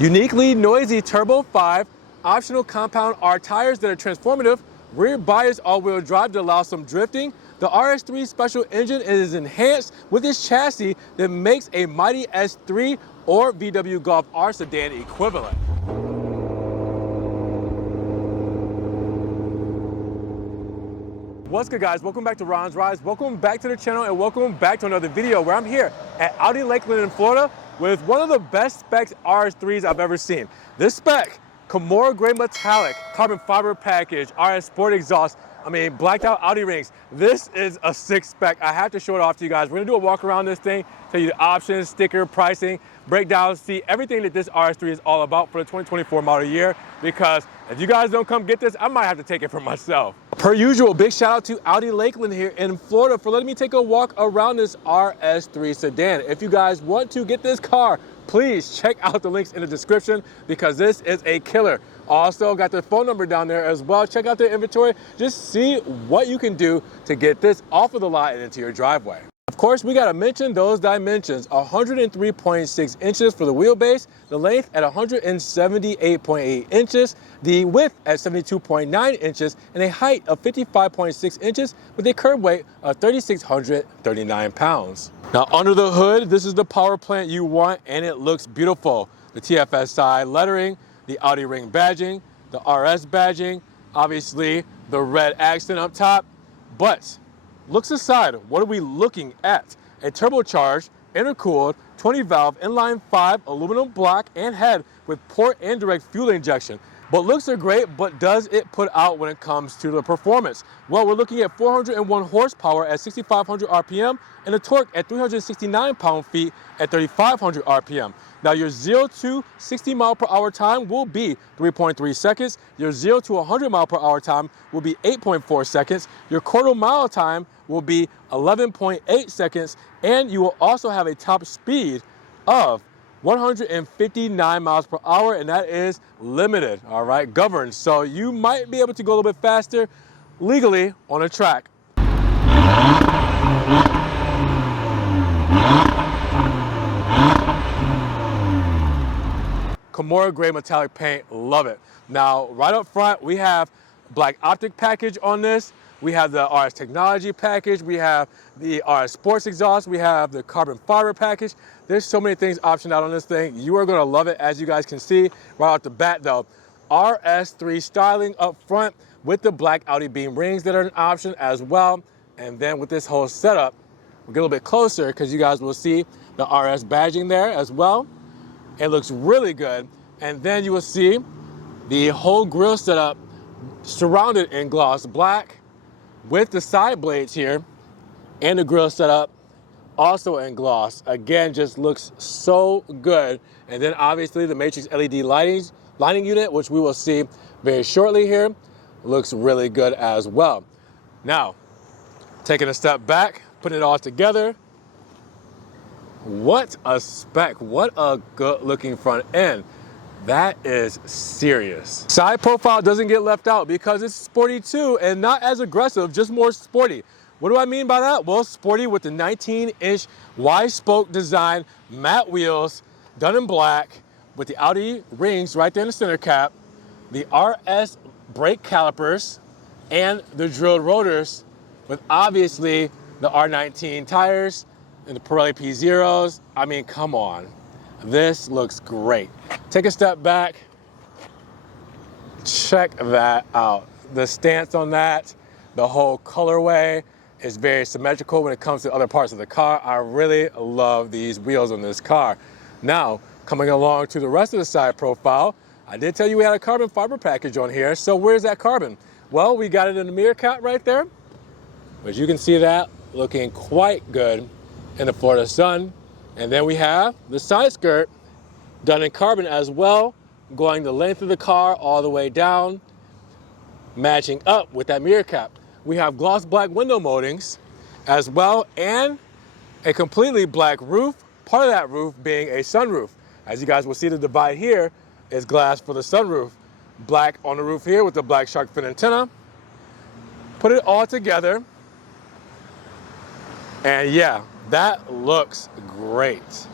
Uniquely noisy Turbo 5, optional compound R tires that are transformative, rear bias all-wheel drive that allows some drifting. The RS3 special engine is enhanced with this chassis that makes a mighty S3 or VW Golf R sedan equivalent. What's good, guys? Welcome back to Ron's Rides. Welcome back to the channel and welcome back to another video where I'm here at Audi Lakeland in Florida with one of the best Specs RS3s I've ever seen. This Spec, Kemora gray metallic, carbon fiber package, RS Sport exhaust, blacked out Audi rings. This is a sick Spec. I have to show it off to you guys. We're gonna do a walk around this thing, tell you the options, sticker, pricing, breakdown, see everything that this RS3 is all about for the 2024 model year, because if you guys don't come get this, I might have to take it for myself. Per usual, big shout out to Audi Lakeland here in Florida for letting me take a walk around this RS3 sedan. If you guys want to get this car, please check out the links in the description because this is a killer. Also got their phone number down there as well. Check out their inventory. Just see what you can do to get this off of the lot and into your driveway. Of course, we got to mention those dimensions: 103.6 inches for the wheelbase, the length at 178.8 inches, the width at 72.9 inches, and a height of 55.6 inches with a curb weight of 3,639 pounds. Now, under the hood, this is the power plant you want, and it looks beautiful. The TFSI lettering, the Audi ring badging, the RS badging, obviously the red accent up top, but looks aside, what are we looking at? A turbocharged, intercooled, 20-valve inline 5 aluminum block and head with port and direct fuel injection. But looks are great, but does it put out when it comes to the performance? Well, we're looking at 401 horsepower at 6,500 RPM and a torque at 369 pound-feet at 3,500 RPM. Now, your 0 to 60 mile per hour time will be 3.3 seconds. Your 0 to 100 mile per hour time will be 8.4 seconds. Your quarter mile time will be 11.8 seconds. And you will also have a top speed of 159 miles per hour, and that is limited, all right, governed. So you might be able to go a little bit faster legally on a track. Kemora gray metallic paint, love it. Now, right up front, we have black optic package on this. We have the RS technology package. We have the RS sports exhaust. We have the carbon fiber package. There's so many things optioned out on this thing. You are gonna love it, as you guys can see right off the bat though. RS3 styling up front with the black Audi beam rings that are an option as well. And then with this whole setup, we'll get a little bit closer because you guys will see the RS badging there as well. It looks really good. And then you will see the whole grille setup surrounded in gloss black with the side blades here and the grille setup also in gloss. Again, just looks so good. And then obviously the Matrix LED lighting unit, which we will see very shortly here, looks really good as well. Now, taking a step back, putting it all together, what a Spec, what a good looking front end. That is serious. Side profile doesn't get left out because it's sporty too, and not as aggressive, just more sporty. What do I mean by that? Well, sporty with the 19-inch wide spoke design, matte wheels, done in black, with the Audi rings right there in the center cap, the RS brake calipers, and the drilled rotors, with obviously the R19 tires and the Pirelli P0s. I mean, come on. This looks great. Take a step back. Check that out. The stance on that, the whole colorway is very symmetrical when it comes to other parts of the car. I really love these wheels on this car. Now, coming along to the rest of the side profile, I did tell you we had a carbon fiber package on here. So where's that carbon? Well, we got it in the mirror cap right there. But you can see that looking quite good in the Florida sun. And then we have the side skirt done in carbon as well, going the length of the car all the way down, matching up with that mirror cap. We have gloss black window moldings as well, and a completely black roof, part of that roof being a sunroof. As you guys will see, the divide here is glass for the sunroof. Black on the roof here with the black shark fin antenna. Put it all together, and yeah, that looks great.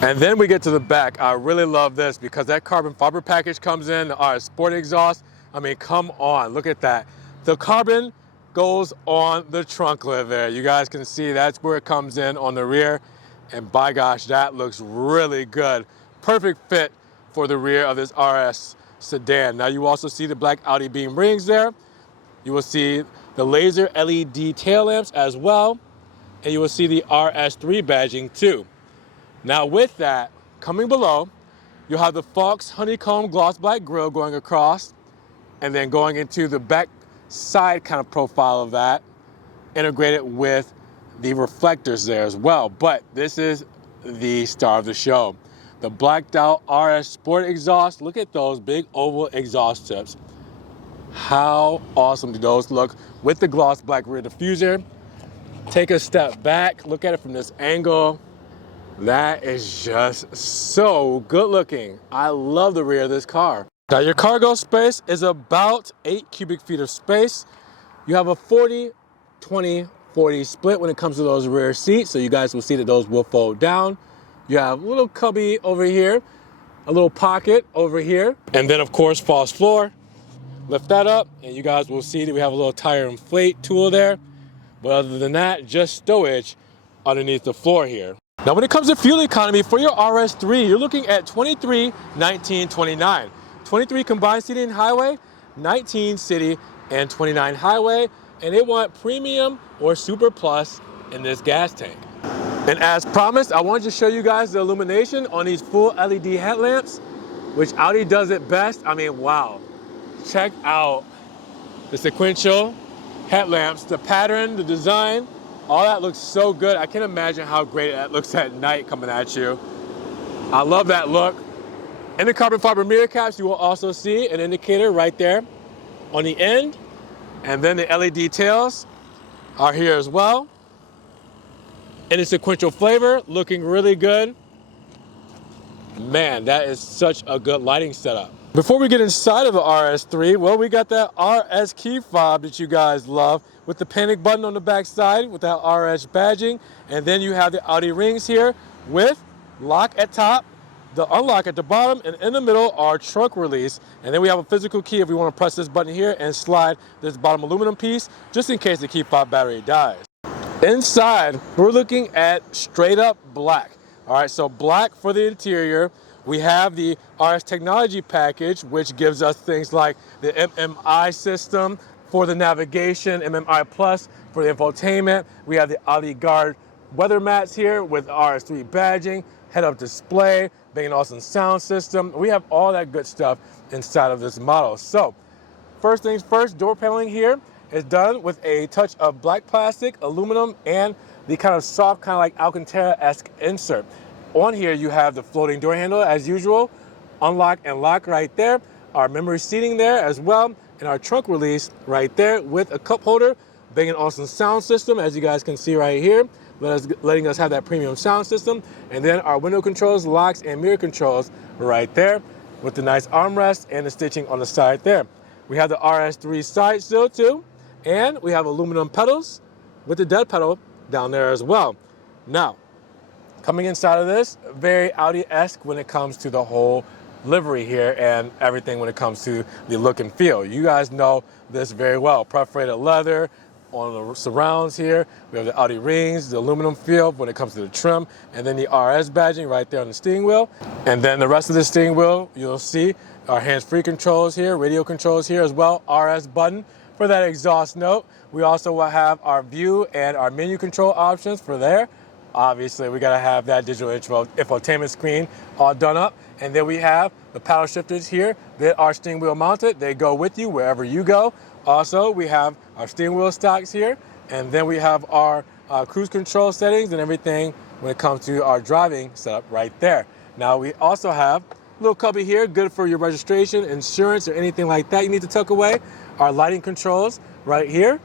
And then we get to the back. I really love this because that carbon fiber package comes in, our sport exhaust. I mean, come on, look at that. The carbon goes on the trunk lid there. You guys can see that's where it comes in on the rear. And by gosh, that looks really good. Perfect fit for the rear of this RS sedan. Now you also see the black Audi beam rings there. You will see the laser LED tail lamps as well. And you will see the RS3 badging too. Now with that, coming below, you'll have the Fox honeycomb gloss black grille going across and then going into the back side kind of profile of that, integrated with the reflectors there as well. But this is the star of the show. The blacked out RS Sport exhaust. Look at those big oval exhaust tips. How awesome do those look with the gloss black rear diffuser? Take a step back, look at it from this angle. That is just so good looking. I love the rear of this car. Now your cargo space is about 8 cubic feet of space. You have a 40-20-40 split when it comes to those rear seats. So you guys will see that those will fold down. You have a little cubby over here, a little pocket over here. And then of course, false floor. Lift that up and you guys will see that we have a little tire inflate tool there. But other than that, just stowage underneath the floor here. Now when it comes to fuel economy for your RS3, you're looking at 23, 19, 29. 23 combined city and highway, 19 city and 29 highway, and they want premium or super plus in this gas tank. And as promised, I wanted to show you guys the illumination on these full LED headlamps, which Audi does it best. I mean, wow. Check out the sequential headlamps, the pattern, the design. All that looks so good. I can't imagine how great that looks at night coming at you. I love that look. In the carbon fiber mirror caps, you will also see an indicator right there on the end. And then the LED tails are here as well. In a sequential flavor, looking really good. Man, that is such a good lighting setup. Before we get inside of the RS3, well, we got that RS key fob that you guys love with the panic button on the back side with that RS badging. And then you have the Audi rings here with lock at top, the unlock at the bottom, and in the middle are trunk release. And then we have a physical key if we want to press this button here and slide this bottom aluminum piece just in case the key fob battery dies. Inside, we're looking at straight up black. All right, so black for the interior. We have the RS technology package, which gives us things like the MMI system for the navigation, MMI Plus for the infotainment. We have the Audi Guard weather mats here with RS3 badging, head-up display, Bang & Olufsen sound system. We have all that good stuff inside of this model. So, first things first, door paneling here is done with a touch of black plastic, aluminum, and the kind of soft, kind of like Alcantara-esque insert. On here, you have the floating door handle as usual, unlock and lock right there, our memory seating there as well, and our trunk release right there with a cup holder, Bang & Olufsen sound system, as you guys can see right here, letting us have that premium sound system, and then our window controls, locks, and mirror controls right there with the nice armrest and the stitching on the side there. We have the RS3 side still too, and we have aluminum pedals with the dead pedal down there as well. Now, coming inside of this, very Audi-esque when it comes to the whole livery here and everything when it comes to the look and feel. You guys know this very well. Perforated leather on the surrounds here. We have the Audi rings, the aluminum feel when it comes to the trim, and then the RS badging right there on the steering wheel. And then the rest of the steering wheel, you'll see our hands-free controls here, radio controls here as well, RS button for that exhaust note. We also will have our view and our menu control options for there. Obviously, we gotta have that digital infotainment screen all done up. And then we have the paddle shifters here that are steering wheel mounted. They go with you wherever you go. Also, we have our steering wheel stocks here. And then we have our cruise control settings and everything when it comes to our driving setup right there. Now, we also have a little cubby here, good for your registration, insurance, or anything like that you need to tuck away. Our lighting controls right here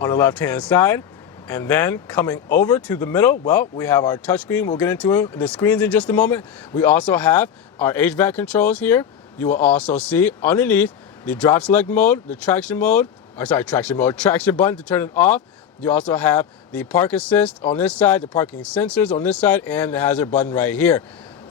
on the left-hand side. And then coming over to the middle, well, we have our touchscreen. We'll get into the screens in just a moment. We also have our HVAC controls here. You will also see underneath the drop select mode, the traction button to turn it off. You also have the park assist on this side, the parking sensors on this side, and the hazard button right here.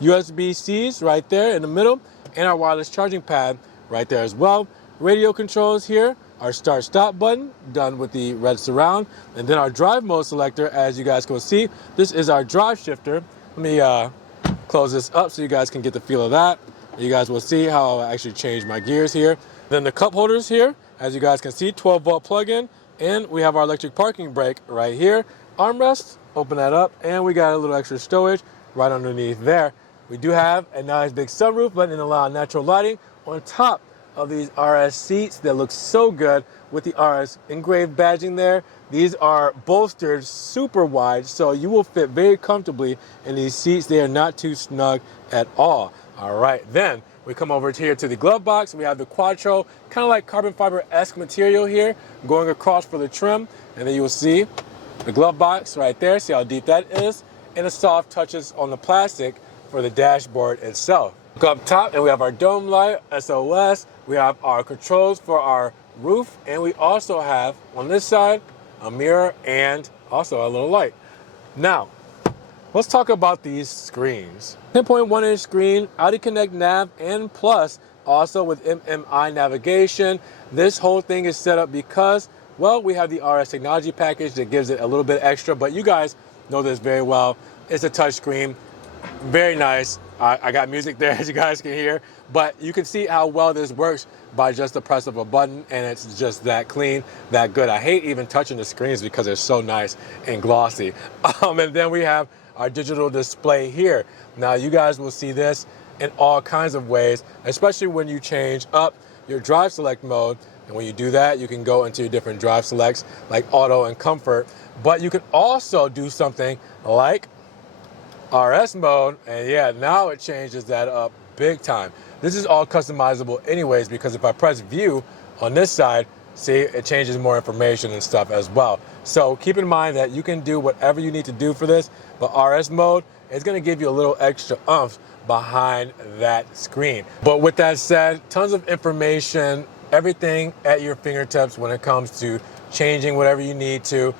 USB-Cs right there in the middle, and our wireless charging pad right there as well. Radio controls here, our start-stop button done with the red surround, and then our drive mode selector. As you guys can see, this is our drive shifter. Let me close this up so you guys can get the feel of that. You guys will see how I actually change my gears here. Then the cup holders here, as you guys can see, 12-volt plug-in, and we have our electric parking brake right here. Armrest, open that up, and we got a little extra stowage right underneath there. We do have a nice big sunroof, letting in a lot of natural lighting on top of these RS seats that look so good with the RS engraved badging there. These are bolstered super wide, so you will fit very comfortably in these seats. They are not too snug at all. All right, then we come over here to the glove box. We have the Quattro, kind of like carbon fiber-esque material here, going across for the trim. And then you will see the glove box right there. See how deep that is? And the soft touches on the plastic for the dashboard itself. Look up top, and we have our dome light, SOS. We have our controls for our roof, and we also have, on this side, a mirror and also a little light. Now, let's talk about these screens. 10.1-inch screen, Audi Connect Nav and Plus, also with MMI navigation. This whole thing is set up because, well, we have the RS technology package that gives it a little bit extra, but you guys know this very well. It's a touch screen, very nice. I got music there, as you guys can hear, but you can see how well this works by just the press of a button, and it's just that clean, that good. I hate even touching the screens because they're so nice and glossy. And then we have our digital display here. Now you guys will see this in all kinds of ways, especially when you change up your drive select mode. And when you do that, you can go into your different drive selects like auto and comfort, but you can also do something like RS mode, and yeah, now it changes that up big time. This is all customizable anyways, because if I press view on this side, see, it changes more information and stuff as well. So keep in mind that you can do whatever you need to do for this, but RS mode is going to give you a little extra oomph behind that screen. But with that said, tons of information, everything at your fingertips when it comes to changing whatever you need to.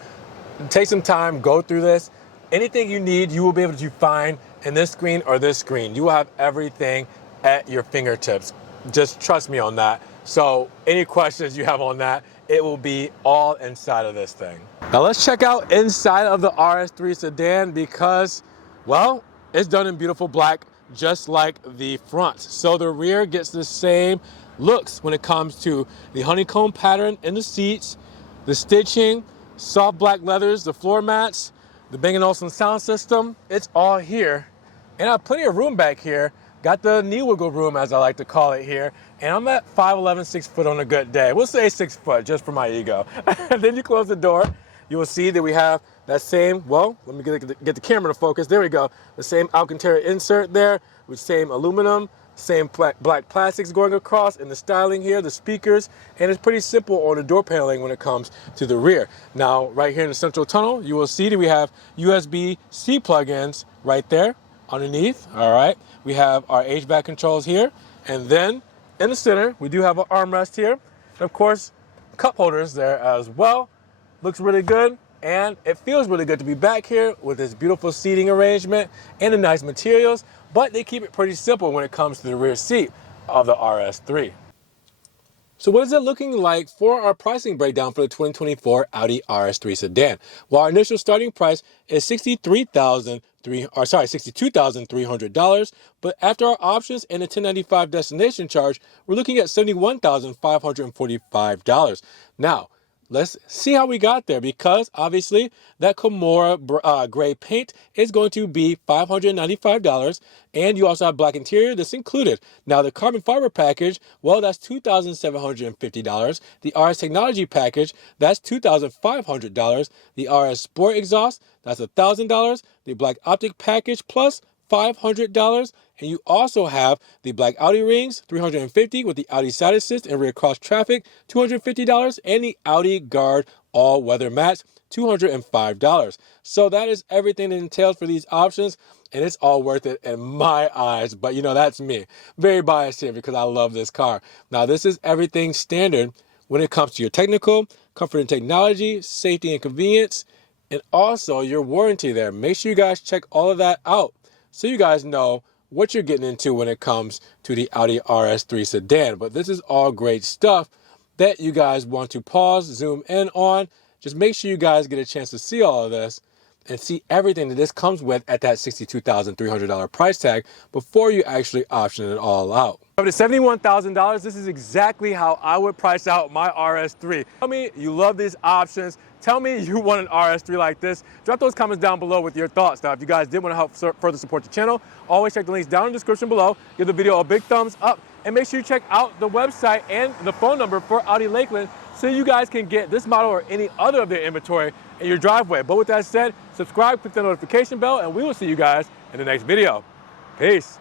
Take some time, go through this. Anything you need, you will be able to find in this screen or this screen. You will have everything at your fingertips. Just trust me on that. So any questions you have on that, it will be all inside of this thing. Now let's check out inside of the RS3 sedan because, well, it's done in beautiful black, just like the front. So the rear gets the same looks when it comes to the honeycomb pattern in the seats, the stitching, soft black leathers, the floor mats, the Bang & Olufsen sound system. It's all here. And I have plenty of room back here. Got the knee wiggle room, as I like to call it here. And I'm at 5'11", 6 foot on a good day. We'll say 6 foot, just for my ego. And then you close the door, you will see that we have that same, well, let me get the camera to focus. There we go. The same Alcantara insert there with same aluminum, same black plastics going across, and the styling here, the speakers, and it's pretty simple on the door paneling when it comes to the rear. Now, right here in the central tunnel, you will see that we have USB-C plugins right there underneath. All right, we have our HVAC controls here, and then in the center, we do have an armrest here, and of course, cup holders there as well. Looks really good. And it feels really good to be back here with this beautiful seating arrangement and the nice materials, but they keep it pretty simple when it comes to the rear seat of the RS3. So what is it looking like for our pricing breakdown for the 2024 Audi RS3 sedan? Well, our initial starting price is $62,300, but after our options and the 1095 destination charge, we're looking at $71,545. Now, let's see how we got there, because obviously that Kemora gray paint is going to be $595, and you also have black interior that's included. Now the carbon fiber package, well, that's $2,750. The RS technology package, that's $2,500. The RS sport exhaust, that's $1,000. The black optic package plus $500, and you also have the black Audi rings, $350, with the Audi side assist and rear cross traffic, $250, and the Audi guard all-weather mats, $205. So that is everything that entails for these options, and it's all worth it in my eyes. But you know, that's me, very biased here because I love this car. Now this is everything standard when it comes to your technical, comfort and technology, safety and convenience, and also your warranty there. Make sure you guys check all of that out so you guys know what you're getting into when it comes to the Audi RS3 sedan. But this is all great stuff that you guys want to pause, zoom in on. Just make sure you guys get a chance to see all of this and see everything that this comes with at that $62,300 price tag before you actually option it all out. Up to $71,000, this is exactly how I would price out my RS3. Tell me you love these options. Tell me you want an RS3 like this. Drop those comments down below with your thoughts. Now, if you guys did want to help further support the channel, always check the links down in the description below. Give the video a big thumbs up and make sure you check out the website and the phone number for Audi Lakeland so you guys can get this model or any other of their inventory in your driveway. But with that said, subscribe, click the notification bell, and we will see you guys in the next video. Peace.